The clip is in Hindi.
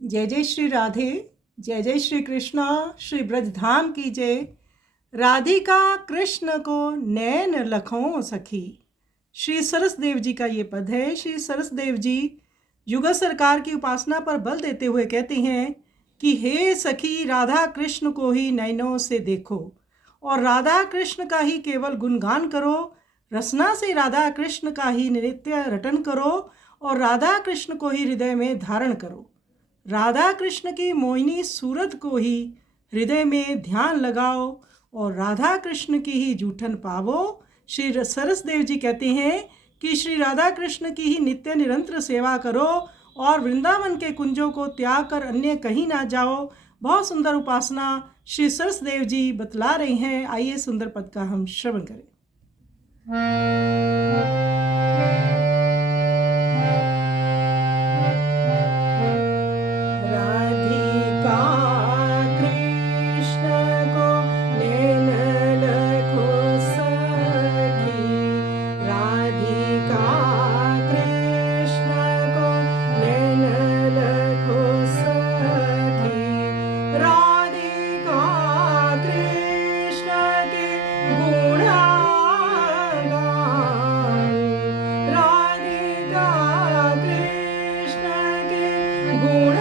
जय जय श्री राधे। जय जय श्री कृष्णा। श्री ब्रजधाम की जय। राधिका कृष्ण को नैन लखों सखी। श्री सरसदेव जी का ये पद है। श्री सरसदेव जी युगल सरकार की उपासना पर बल देते हुए कहते हैं कि हे सखी, राधा कृष्ण को ही नैनों से देखो और राधा कृष्ण का ही केवल गुणगान करो। रसना से राधा कृष्ण का ही नित्य रटन करो और राधा कृष्ण को ही हृदय में धारण करो। राधा कृष्ण की मोहिनी सूरत को ही हृदय में ध्यान लगाओ और राधा कृष्ण की ही जूठन पावो। श्री सरसदेव जी कहते हैं कि श्री राधा कृष्ण की ही नित्य निरंतर सेवा करो और वृंदावन के कुंजों को त्याग कर अन्य कहीं ना जाओ। बहुत सुंदर उपासना श्री सरसदेव जी बतला रही हैं। आइए सुंदर पद का हम श्रवण करें। राधिका कृष्ण को नैन लखो सखी। राधिका कृष्ण को नैन लखो सखी। राधिका कृष्ण के गुण गाऊं। राधिका कृष्ण के गुण